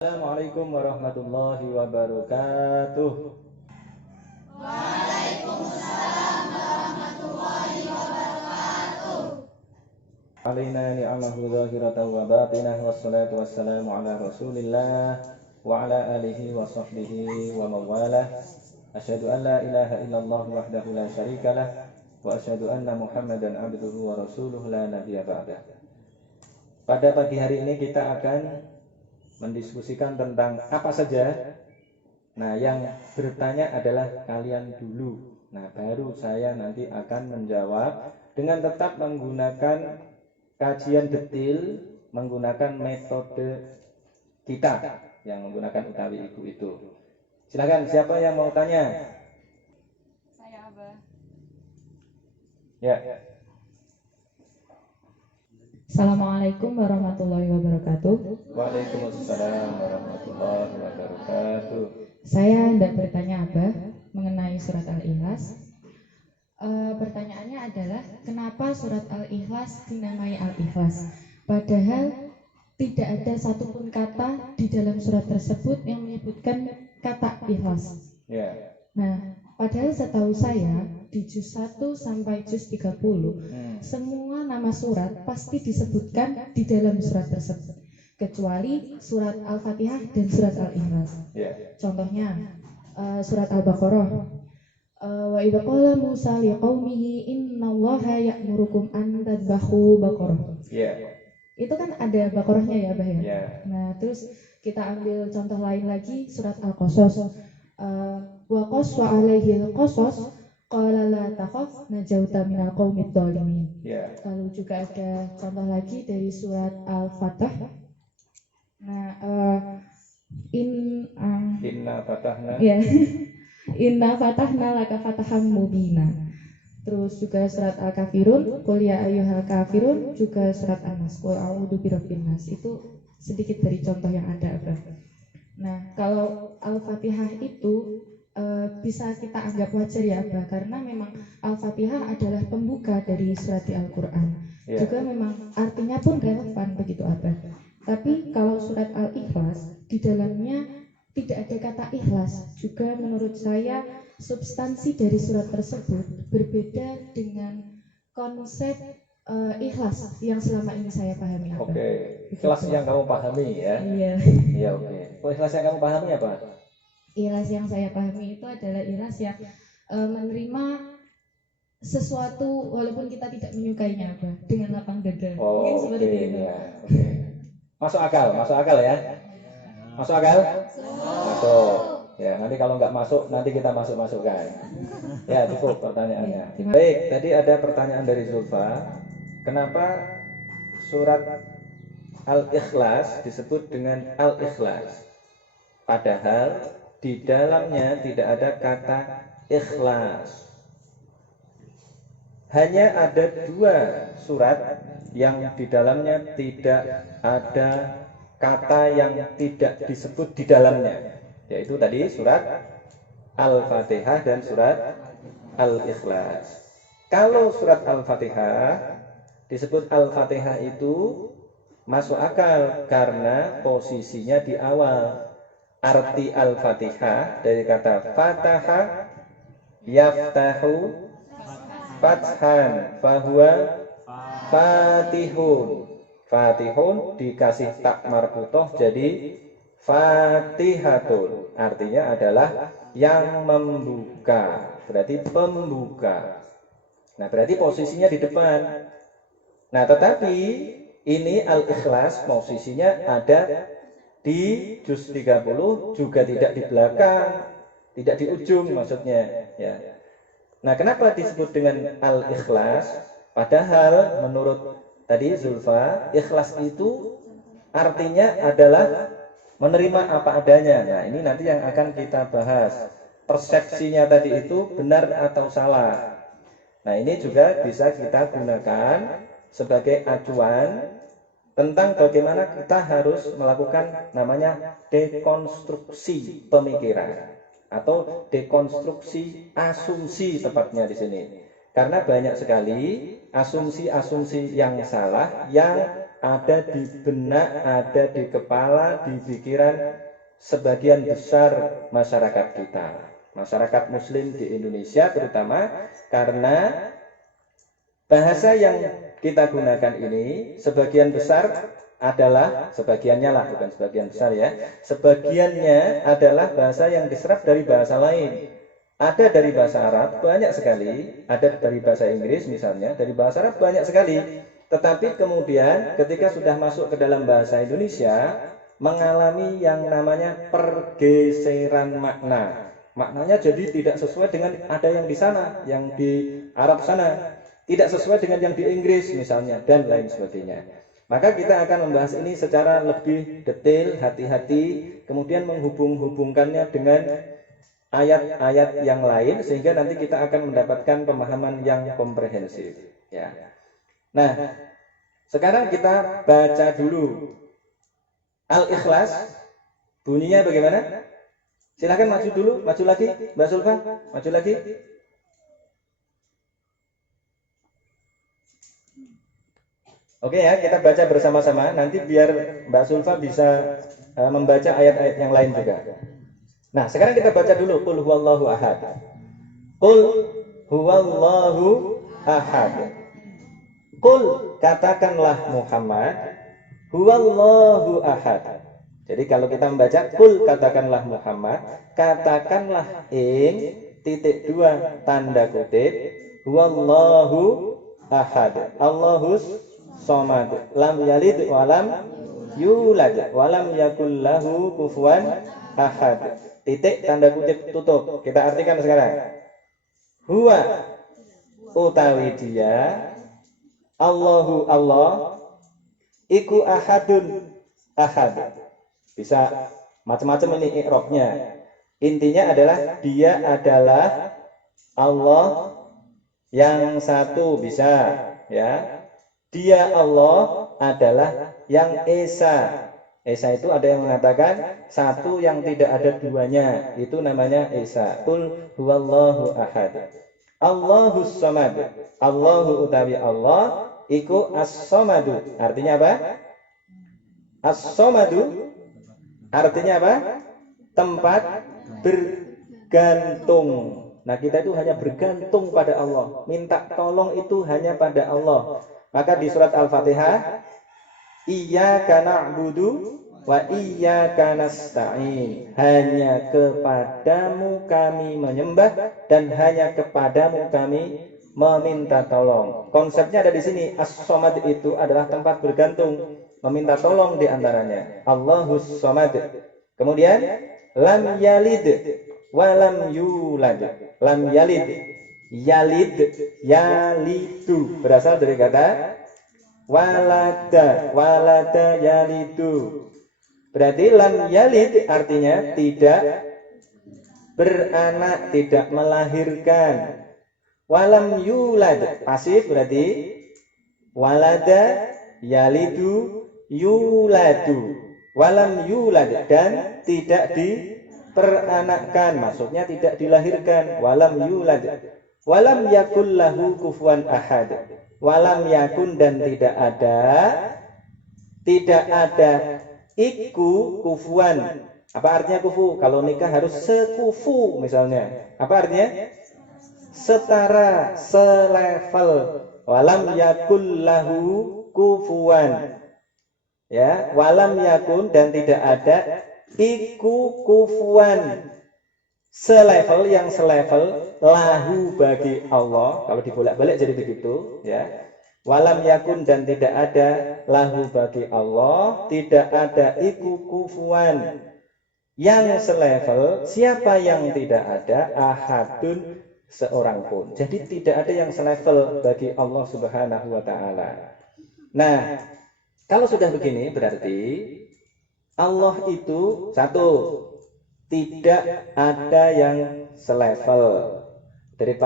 Assalamualaikum warahmatullahi wabarakatuh. Waalaikumsalam warahmatullahi wabarakatuh. Alaina ni'amahu zahiratan wa batinah wassalatu wassalamu ala rasulillah wa ala alihi wa sahbihi wa mawalah. Asyhadu an la ilaha illallah wahdahu la syarikalah wa asyhadu anna Muhammadan abduhu wa rasuluhu la nabiyya ba'dah. Pada pagi hari ini kita akan mendiskusikan tentang apa saja. Nah, yang bertanya adalah kalian dulu. Nah, baru saya nanti akan menjawab dengan tetap menggunakan kajian detil, menggunakan metode kita yang menggunakan utawi ibu itu. Silakan, siapa yang mau tanya? Saya Abah. Ya. Assalamualaikum warahmatullahi wabarakatuh. Waalaikumsalam warahmatullahi wabarakatuh. Saya hendak bertanya Abah mengenai surat Al-Ikhlas. Pertanyaannya adalah kenapa surat Al-Ikhlas dinamai Al-Ikhlas? Padahal tidak ada satupun kata di dalam surat tersebut yang menyebutkan kata ikhlas. Ya. Nah, padahal setahu saya di juz 1 sampai juz 30 semua nama surat pasti disebutkan di dalam surat tersebut kecuali surat Al-Fatihah dan surat Al-Ikhlas. Ya. Contohnya surat Al-Baqarah, wa idza qala Musa liqaumihi innallaha ya'murukum an tadbahu baqarah. Ya. Itu kan ada Baqarahnya ya, Bah ya. Ya. Nah, terus kita ambil contoh lain lagi surat Al-Qasas. Wa qaswa alaihi al-qasas qala la takhaf najauta minal qaumid dhalimin. Ya. Lalu juga ada contoh lagi dari surat Al-Fatah. Nah, Inna fatahna. ya. Inna fatahna laka fataham mubina. Terus juga surat Al-Kafirun, qul ya ayyuhal kafirun, juga surat An-Nas, qul a'udzu birabbin nas. Itu sedikit dari contoh yang ada, Abah. Nah, kalau Al-Fatihah itu bisa kita anggap wajar ya, Abah, karena memang Al-Fatihah adalah pembuka dari surat di Al-Quran. Ya. Juga memang artinya pun relevan begitu, Abah. Tapi kalau surat Al-Ikhlas di dalamnya tidak ada kata ikhlas. Juga menurut saya substansi dari surat tersebut berbeda dengan konsep ikhlas yang selama ini saya pahami, Abah. Oke. Ikhlas yang kamu pahami ya. Iya. Iya, oke. Oh, ikhlas yang kamu pahami apa? Ikhlas yang saya pahami itu adalah ikhlas yang menerima sesuatu walaupun kita tidak menyukainya, Abah, dengan lapang dada. Oh, Mungkin oke. seperti itu. Ya, oke. Masuk akal ya. Masuk akal? Masuk. Ya, nanti kalau nggak masuk, nanti kita masuk-masukkan. Ya, cukup pertanyaannya. Baik, tadi ada pertanyaan dari Zulfa. Kenapa surat Al-Ikhlas disebut dengan Al-Ikhlas? Padahal di dalamnya tidak ada kata ikhlas. Hanya ada 2 surat yang di dalamnya tidak ada kata yang tidak disebut di dalamnya, yaitu tadi surat Al-Fatihah dan surat Al-Ikhlas. Kalau surat Al-Fatihah disebut Al-Fatihah itu masuk akal karena posisinya di awal. Arti Al-Fatihah dari kata fataha yaftahu fathan fahuwa fatihun. Fatihun dikasih tak marbutoh jadi fatihatun. Artinya adalah yang membuka. Berarti pembuka. Nah, berarti posisinya di depan. Nah, tetapi ini Al-Ikhlas posisinya ada di juz 30, juga tidak di belakang, tidak di ujung maksudnya ya. Nah, kenapa disebut dengan Al-Ikhlas? Padahal menurut tadi Zulfa, ikhlas itu artinya adalah menerima apa adanya. Nah, ini nanti yang akan kita bahas. Persepsinya tadi itu benar atau salah. Nah, ini juga bisa kita gunakan sebagai acuan tentang bagaimana kita harus melakukan namanya dekonstruksi pemikiran atau dekonstruksi asumsi tepatnya di sini. Karena banyak sekali asumsi-asumsi yang salah yang ada di benak, ada di kepala, di pikiran sebagian besar masyarakat kita, masyarakat muslim di Indonesia terutama, karena bahasa yang kita gunakan ini sebagian besar adalah, sebagiannya lah, bukan sebagian besar ya, sebagiannya adalah bahasa yang diserap dari bahasa lain. Ada dari bahasa Arab banyak sekali, ada dari bahasa Inggris misalnya, dari bahasa Arab banyak sekali. Tetapi kemudian ketika sudah masuk ke dalam bahasa Indonesia, mengalami yang namanya pergeseran makna. Maknanya jadi tidak sesuai dengan ada yang di sana, yang di Arab sana, tidak sesuai dengan yang di Inggris misalnya, dan lain sebagainya. Maka kita akan membahas ini secara lebih detail, hati-hati, kemudian menghubung-hubungkannya dengan ayat-ayat yang lain, sehingga nanti kita akan mendapatkan pemahaman yang komprehensif ya. Nah, sekarang kita baca dulu Al-Ikhlas, bunyinya bagaimana? Silahkan maju dulu, maju lagi Mbak Sulfa, maju lagi. Oke ya, kita baca bersama-sama, nanti biar Mbak Sulfa bisa membaca ayat-ayat yang lain juga. Nah, sekarang kita baca dulu Qul huwallahu ahad. Qul huwallahu ahad. Qul, katakanlah Muhammad, huwallahu ahad. Jadi kalau kita membaca Qul, katakanlah Muhammad, katakanlah titik 2 tanda kutip, huwallahu ahad. Allahus somad, lam yalid walam yulad walam yakul lahu kufuwan ahad. Titik tanda kutip tutup. Kita artikan sekarang. Huwa utawi dia, Allahu Allah, iku ahadun ahad. Bisa macam-macam ini i'rabnya. Intinya adalah dia adalah Allah yang satu, bisa ya. Dia Allah adalah yang esa. Esa itu ada yang mengatakan satu yang tidak ada duanya, itu namanya esa. Qul huwallahu ahad. Allahus samad. Allahu utawi Allah iku as-samadu. Artinya apa? As-samadu artinya apa? Tempat bergantung. Nah, kita itu hanya bergantung pada Allah. Minta tolong itu hanya pada Allah. Maka di surat Al-Fatihah, Iyyaka na'budu wa iyyaka nasta'in. Hanya kepadamu kami menyembah dan hanya kepadamu kami meminta tolong. Konsepnya ada di sini. As-Samad itu adalah tempat bergantung, meminta tolong di antaranya. Allahus Samad. Kemudian lam yalid wa lam yulad. Lam yalid, yalid, yalidu berasal dari kata walada, walada yalidu. Berarti lam yalid artinya tidak beranak, tidak melahirkan. Walam yulad pasif, berarti walada yalidu yuladu. Walam yulad, dan tidak diperanakkan, maksudnya tidak dilahirkan. Walam yulad. Walam yakul lahu kufuwan ahad. Walam yakun, dan tidak ada iku kufuan. Apa artinya kufu? Kalau nikah harus sekufu misalnya. Apa artinya? Setara, selevel. Walam yakul lahu kufuan. Ya, walam yakun, dan tidak ada iku kufuan. Selevel, yang selevel, lahu bagi Allah. Kalau dibolak-balik jadi begitu ya. Walam yakun, dan tidak ada lahu bagi Allah, tidak ada iku kufuan, yang selevel. Siapa yang tidak ada? Ahadun, seorang pun. Jadi tidak ada yang selevel bagi Allah Subhanahu wa taala. Nah, kalau sudah begini berarti Allah itu satu, tidak ada yang selevel. Dari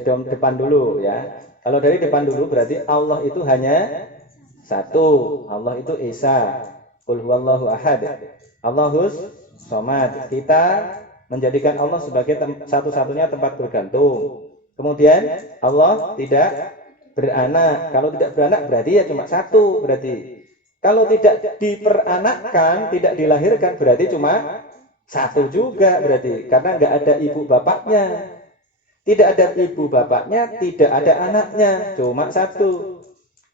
depan dulu ya. Kalau dari depan dulu berarti Allah itu hanya satu. Allah itu Esa. Qul huwallahu ahad. Allahus somad. Kita menjadikan Allah sebagai satu-satunya tempat bergantung. Kemudian Allah tidak beranak. Kalau tidak beranak berarti ya cuma satu berarti. Kalau tidak diperanakkan, tidak dilahirkan, berarti cuma satu juga berarti. Karena nggak ada ibu bapaknya. Tidak ada ibu bapaknya, tidak ada anaknya, cuma satu.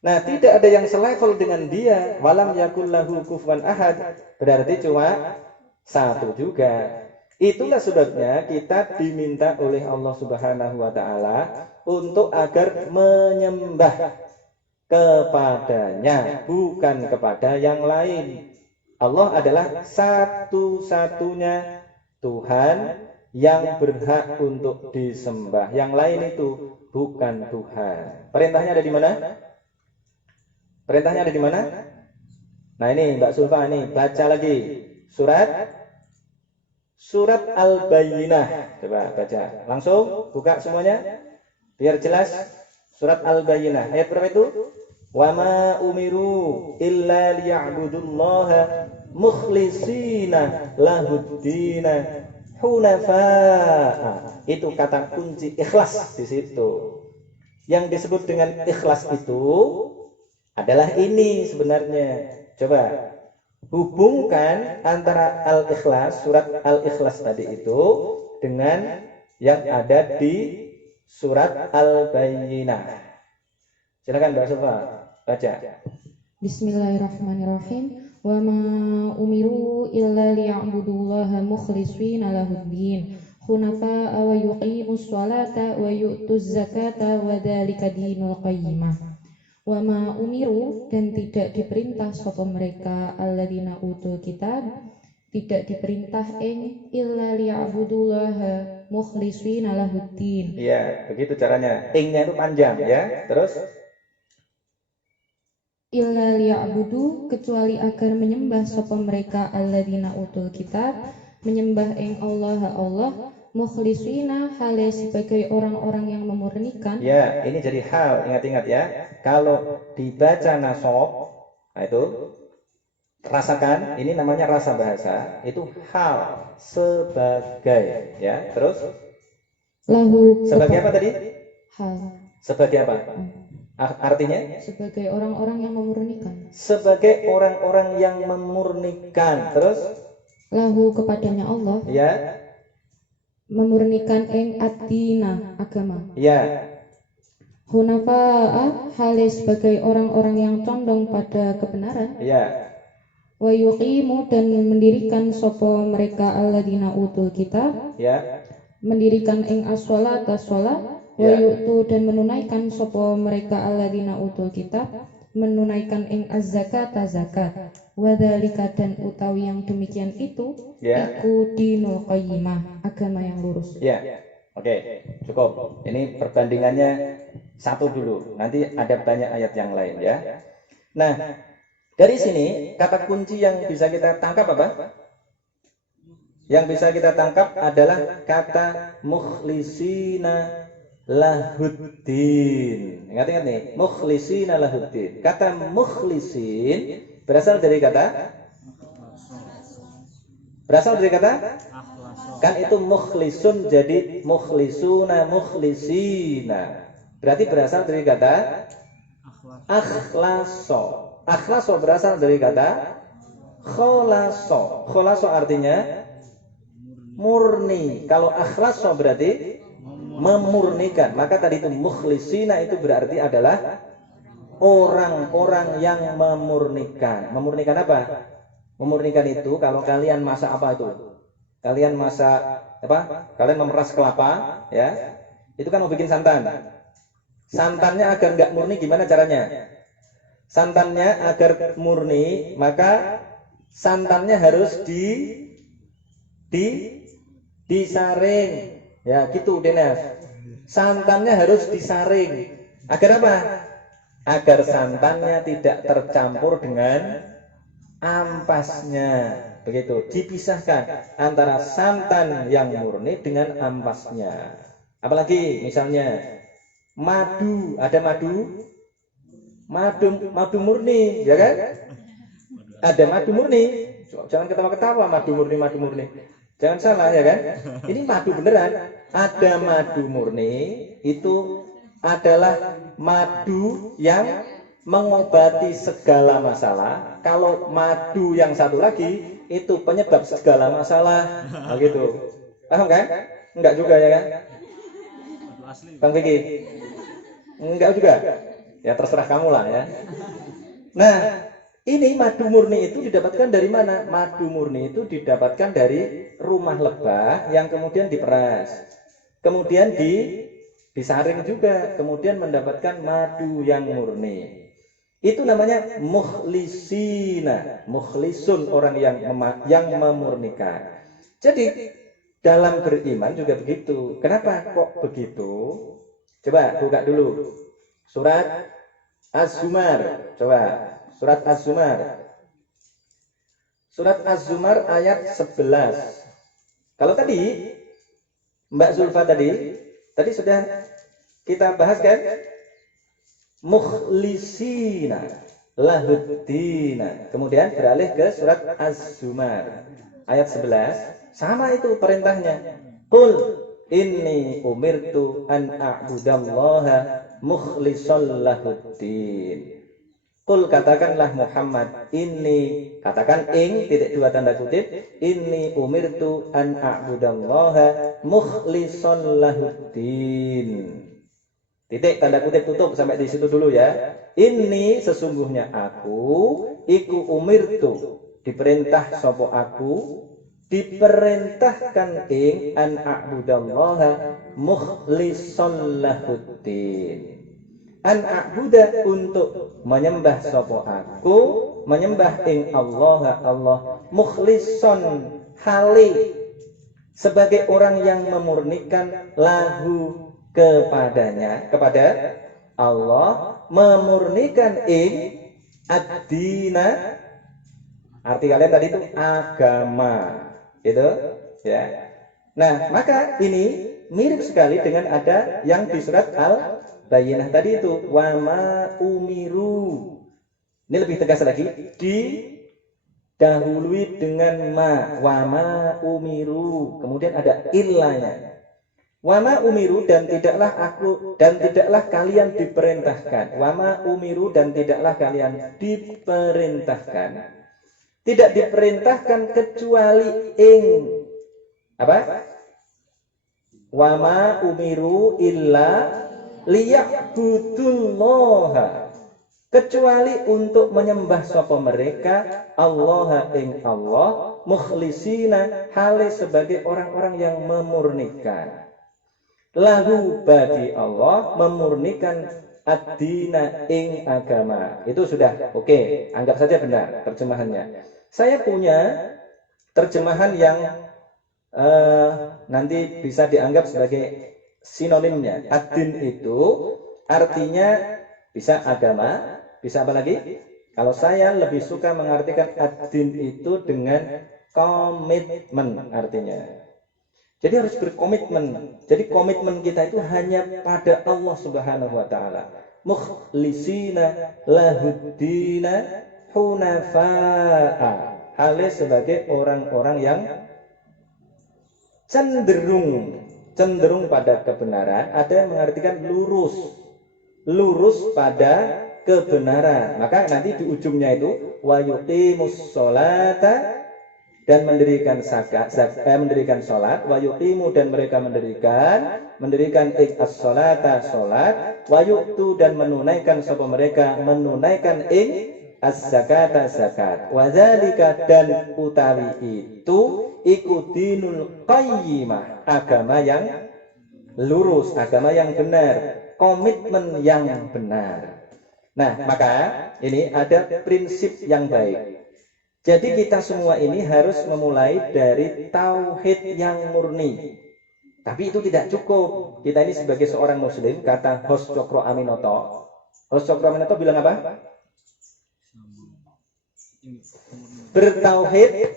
Nah, tidak ada yang selevel dengan dia. Walam yakul lahu kufuwan ahad, berarti cuma satu juga. Itulah sebabnya kita diminta oleh Allah Subhanahu wa taala untuk agar menyembah kepadanya, bukan kepada yang lain. Allah adalah satu-satunya Tuhan yang berhak untuk disembah. Yang lain itu bukan Tuhan. Perintahnya ada di mana? Perintahnya ada di mana? Nah ini Mbak Sulfa ini baca lagi surat Al-Bayyinah. Coba baca. Langsung buka semuanya biar jelas. Surat Al-Bayyinah ayat berapa itu? Wa ma umiru illa liya'budullaha mukhlishina lahuddina hunafa'a. Itu kata kunci ikhlas di situ. Yang disebut dengan ikhlas itu adalah ini sebenarnya. Coba hubungkan antara Al-Ikhlas, surat Al-Ikhlas tadi itu dengan yang ada di surat Al-Bayyinah. Silakan Mbak Sulfa baca. Bismillahirrahmanirrahim. Wa ma umiru illa liya'budullaha mukhlishina lahuddin hunafa'a wa yuqimus sholata wa yu'tuz zakata wa dzalika dinul qayyimah. Wa ma umiru, dan tidak diperintah sapa mereka alladzina utul kitab, tidak diperintah ing illa liya'budullaha mukhlishina lahuddin. Iya, begitu caranya. Ingnya itu panjang ya. Terus Illa liya'budu, kecuali agar menyembah sapa mereka alladzina utul kitab, menyembah ing Allah mukhlishina, hale sebagai orang-orang yang memurnikan. ya, ini jadi hal, ingat-ingat ya. Kalau dibaca nasab, nah itu rasakan, ini namanya rasa bahasa. Itu hal sebagai ya. Terus Lahu sebagai apa tadi? hal. Sebagai apa? Artinya Sebagai orang-orang yang memurnikan. sebagai orang-orang yang memurnikan. Terus Lahu, kepadanya Allah, ya, memurnikan ing ad-dina, agama. ya, Hunafa'a, hale sebagai orang-orang yang condong pada kebenaran. ya, Wa yuqimu, dan mendirikan sapa mereka alladzina utul kitab, ya, mendirikan ing as-sholata sholat. Wa Ya. yu'tu, dan menunaikan sapa mereka alladzina utul kitab, menunaikan ing az-zakata zakat. Wa dzalika, dan utawi yang demikian itu, ya, iku dinul qayyimah, agama yang lurus. ya. Oke, cukup. Ini perbandingannya satu dulu. Nanti ada banyak ayat yang lain ya. Nah, dari sini kata kunci yang bisa kita tangkap apa? Yang bisa kita tangkap adalah kata mukhlisina lahuddin. Ingat-ingat nih, mukhlisina lahuddin. Kata mukhlisin berasal dari kata kan itu mukhlisun, jadi mukhlisuna mukhlisina. Berarti berasal dari kata akhlaso. Akhlaso berasal dari kata kholaso. Kholaso artinya murni. Kalau akhlaso berarti memurnikan. Maka tadi itu mukhlisina itu berarti adalah orang-orang yang memurnikan. Memurnikan apa? Memurnikan itu kalau kalian masak apa itu? Kalian masak apa? Kalian memeras kelapa, ya? Itu kan mau bikin santan. Santannya agar nggak murni gimana caranya? Santannya agar murni, maka santannya harus disaring. Ya, gitu Denas. Santannya harus disaring. Agar apa? Agar santannya tidak tercampur dengan ampasnya. Begitu, dipisahkan antara santan yang murni dengan ampasnya. Apalagi misalnya madu, ada madu murni, ya kan? Ada madu murni. Jangan ketawa-ketawa, madu murni. Jangan salah, ya kan? Ini madu beneran. Ada madu murni, itu adalah madu yang mengobati segala masalah. Kalau madu yang satu lagi itu penyebab segala masalah. Nah, gitu. Paham kan? Enggak juga ya kan? Bang Vicky? Enggak juga. Ya terserah kamu lah ya. Nah, ini madu murni itu didapatkan dari mana? Madu murni itu didapatkan dari rumah lebah yang kemudian diperas. Kemudian disaring juga, kemudian mendapatkan madu yang murni. Itu namanya mukhlisina, mukhlisun, orang yang memurnikan. Jadi dalam beriman juga begitu. Kenapa kok begitu? Coba buka dulu surat Az-Zumar. Coba surat Az-Zumar. Surat Az-Zumar ayat 11. Kalau tadi Mbak Zulfa tadi sudah kita bahas kan? Mukhlisina lahuddina. Kemudian beralih ke surat Az-Zumar ayat 11. Sama itu perintahnya. Qul inni umirtu an a'budallaha mukhlishal lahuddin. Qul, katakanlah Muhammad, ini, katakan titik dua tanda kutip, inni umirtu an a'budallaha mukhlishal lahuddin. Titik tanda kutip tutup sampai di situ dulu ya. Ini sesungguhnya aku, iku umirtu, diperintah sapa aku, diperintahkan an a'budallaha mukhlishal lahuddin. An a'buda, untuk menyembah sapa aku, menyembah Allah mukhlishon, hali sebagai orang yang memurnikan, lahu, kepada Allah, memurnikan ad-dina, arti kalian tadi itu agama, gitu ya. Nah, maka ini mirip sekali dengan ada yang di surat Al-Bayyinah tadi itu, wa ma umiru. Ini lebih tegas lagi, didahului dengan wa ma umiru, kemudian ada illanya. Wama umiru, dan tidaklah kalian diperintahkan. Wama umiru, dan tidaklah kalian diperintahkan. Tidak diperintahkan kecuali apa? Wama umiru illa liya'budullaha, kecuali untuk menyembah sapa mereka Allah mukhlisina, hale sebagai orang-orang yang memurnikan, lahu, bagi Allah, memurnikan ad-dina, agama. Itu sudah oke, anggap saja benar terjemahannya. Saya punya terjemahan yang nanti bisa dianggap sebagai sinonimnya. Ad-din itu artinya bisa agama, bisa apa lagi? Kalau saya lebih suka mengartikan ad-din itu dengan komitmen artinya. Jadi harus berkomitmen. Jadi komitmen kita itu hanya pada Allah Subhanahu wa taala. Mukhlisina lahuddina hunafa'a, hale sebagai orang-orang yang cenderung pada kebenaran. Ada yang mengartikan lurus pada kebenaran. Maka nanti di ujungnya itu wa yuqimus sholata, dan mendirikan mendirikan salat, wa yuqimu, dan mereka mendirikan as-sholata, salat, wa yu'tu, dan menunaikan sapa mereka menunaikan az-zakata, zakat, wa dzalika, dan utawi itu iku dinul qayyimah, agama yang lurus, agama yang benar, komitmen yang benar. Nah, maka ini ada prinsip yang baik. Jadi kita semua ini harus memulai dari tauhid yang murni. Tapi itu tidak cukup. Kita ini sebagai seorang muslim, kata Hos Cokro Aminoto bilang apa? Bertauhid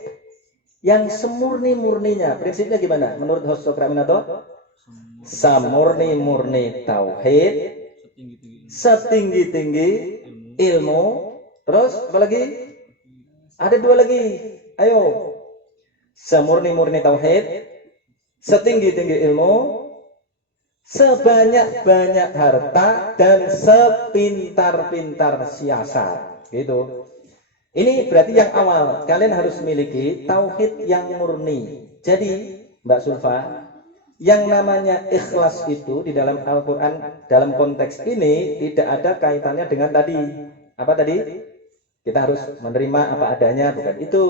yang semurni-murninya. Prinsipnya gimana? Menurut Hos Cokro Aminoto, semurni-murni tauhid, setinggi-tinggi ilmu. Terus apa lagi? Ada dua lagi, ayo. Semurni-murni tauhid, setinggi-tinggi ilmu, sebanyak-banyak harta dan sepintar-pintar siasat. Gitu. Ini berarti yang awal, kalian harus memiliki tauhid yang murni. Jadi, Mbak Sulfa, yang namanya ikhlas itu di dalam Al-Quran, dalam konteks ini tidak ada kaitannya dengan tadi. Apa tadi? Kita harus menerima apa adanya, bukan itu.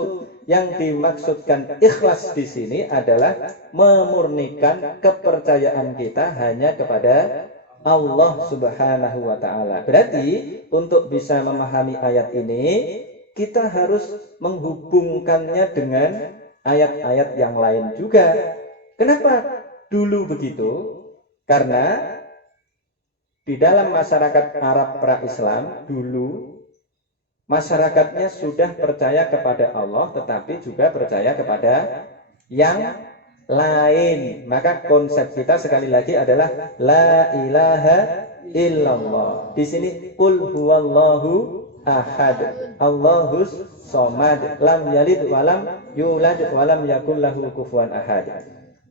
Yang dimaksudkan ikhlas di sini adalah memurnikan kepercayaan kita hanya kepada Allah Subhanahu wa Ta'ala. Berarti untuk bisa memahami ayat ini, kita harus menghubungkannya dengan ayat-ayat yang lain juga. Kenapa dulu begitu? Karena di dalam masyarakat Arab pra-Islam dulu, masyarakatnya sudah percaya kepada Allah, tetapi juga percaya kepada yang lain. Maka konsep kita sekali lagi adalah la ilaha illallah. Di sini qul huwallahu ahad, Allahus somad, lam yalid walam yulad walam yakul lahu kufuwan ahad.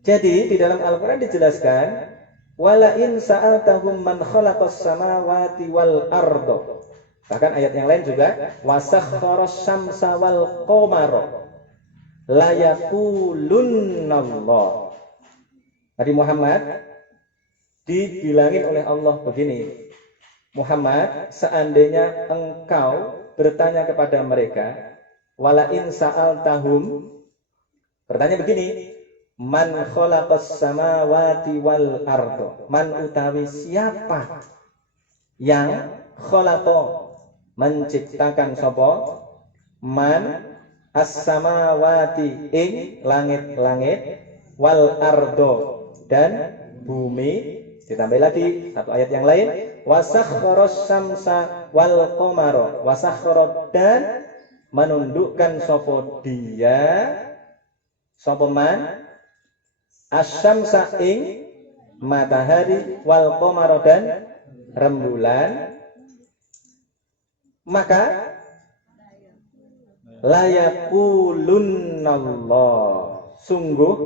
Jadi di dalam Al-Quran dijelaskan, wala in sa'altahum man khalaqas samawati wal ardo. Bahkan ayat yang lain juga, wasakhkharas syamsa wal qamara la yaqulunnallah. Nabi Muhammad dibilangin oleh Allah begini, Muhammad, seandainya engkau bertanya kepada mereka, wala in sa'altahum, bertanya begini, man khalaqas samawati wal ardo, man utawi siapa yang khalaqa menciptakan sapa, man as-samawati ing langit-langit, wal ardo dan bumi. Ditambah lagi satu ayat yang lain, wasakhkharas syamsa wal qamara, wasakhkhara dan menundukkan sapa dia, sapa man asyamsa ing matahari, wal qamara dan rembulan. Maka layaqulunnallah, sungguh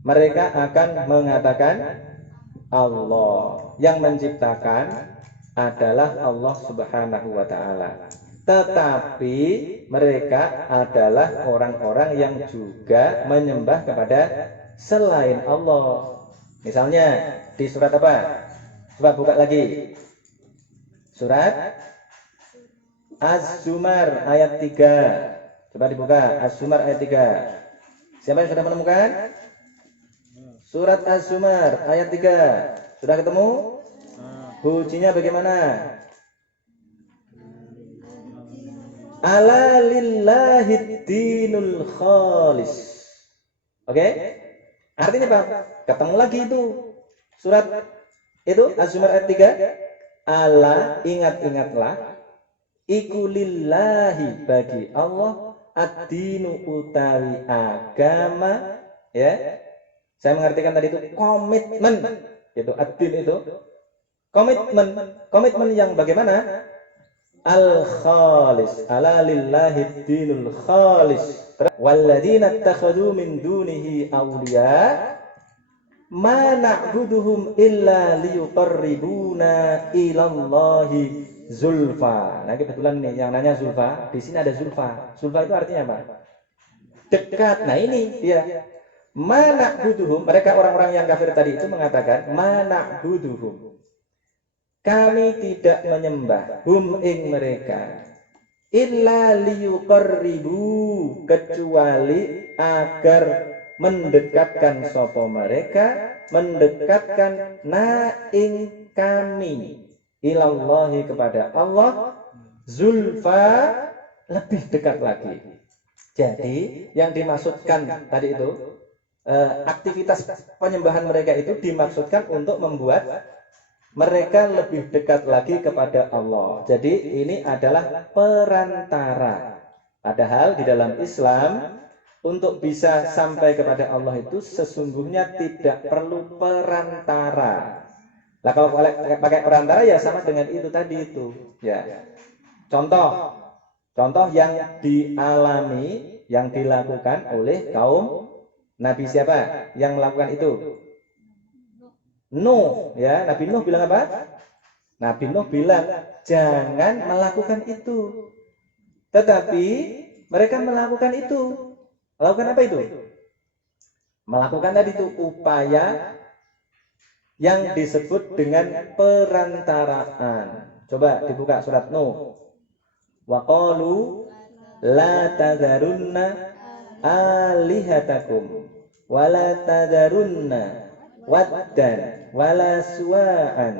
mereka akan mengatakan Allah. Yang menciptakan adalah Allah Subhanahu wa Ta'ala. Tetapi mereka adalah orang-orang yang juga menyembah kepada selain Allah. Misalnya di surat apa? Coba buka lagi. Surat Az-Zumar ayat 3. Coba dibuka Az-Zumar ayat 3. Siapa yang sudah menemukan? Surat Az-Zumar ayat 3. Sudah ketemu? Bunyinya bagaimana? Ala lillahid dinul khalis. Oke? Artinya apa? Ketemu lagi itu. Surat itu Az-Zumar ayat 3. Ala, ingat-ingatlah, iku lillahi, bagi Allah, ad-dinu utawi agama, ya. Saya mengartikan tadi itu komitmen, itu ad-din itu komitmen yang bagaimana? Al-khalis, ala lillahi ad-dinul khalis. Walladzina ittakhadhu min dunihi awliya ma na'buduhum illa liyuqarribuna ilallahi zulfa. Nah, kebetulan nih yang nanya zulfa, di sini ada zulfa. Zulfa itu artinya apa? Dekat. Nah, ini dia. Mana buduhum, mereka orang-orang yang kafir tadi itu mengatakan mana buduhum, kami tidak menyembah hum ing mereka, illa liyuqarribu, kecuali agar mendekatkan sapa mereka, mendekatkan na ing kami, ilallahi, kepada Allah, zulfa, lebih dekat lagi. Jadi yang dimaksudkan tadi itu, aktivitas penyembahan mereka itu dimaksudkan untuk membuat mereka lebih dekat lagi kepada Allah. Jadi ini adalah perantara. Padahal di dalam Islam, untuk bisa sampai kepada Allah itu sesungguhnya tidak perlu perantara. Nah, kalau pakai perantara ya sama dengan itu tadi itu. Ya. Contoh yang dialami, yang dilakukan oleh kaum Nabi siapa yang melakukan itu? Nuh, ya, Nabi Nuh bilang apa? Nabi Nuh bilang jangan melakukan itu. Tetapi mereka melakukan itu. Melakukan apa itu? Melakukan tadi itu upaya yang disebut dengan perantaraan. Coba dibuka surat Nuh. Wa qalu la tadharunna alihatakum wa la tadharunna waddan wa la suwa'an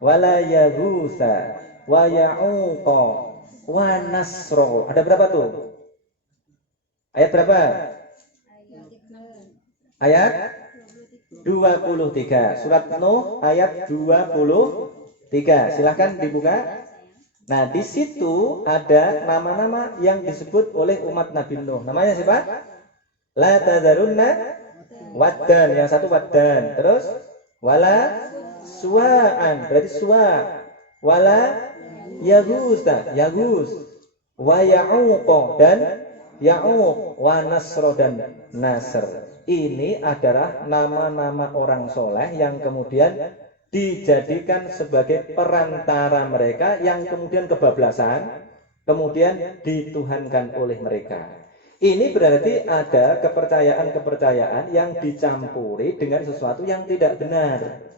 wa la yaghutsa wa ya'uqa wa nasra. Ada berapa tuh? Ayat berapa? Ayat 23. Surat Nuh ayat 23. Silahkan dibuka. Nah, di situ ada nama-nama yang disebut oleh umat Nabi Nuh. Namanya siapa? La tadharunna waddan. Yang satu waddan. Terus wala suwa'an. Berarti suwa. Wala yaghutsa. Yaghus. Wa ya'uqa dan ya'uq. Wa nasra dan nasr. Ini adalah nama-nama orang soleh yang kemudian dijadikan sebagai perantara mereka yang kemudian kebablasan, kemudian dituhankan oleh mereka. Ini berarti ada kepercayaan-kepercayaan yang dicampuri dengan sesuatu yang tidak benar.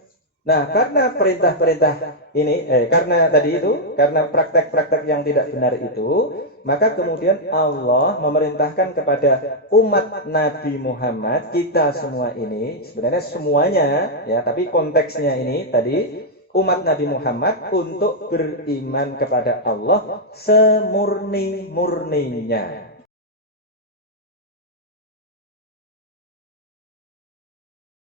Nah, karena perintah-perintah ini, karena tadi itu, karena praktek-praktek yang tidak benar itu, maka kemudian Allah memerintahkan kepada umat Nabi Muhammad, kita semua ini, sebenarnya semuanya, ya, tapi konteksnya ini tadi, umat Nabi Muhammad untuk beriman kepada Allah semurni-murninya.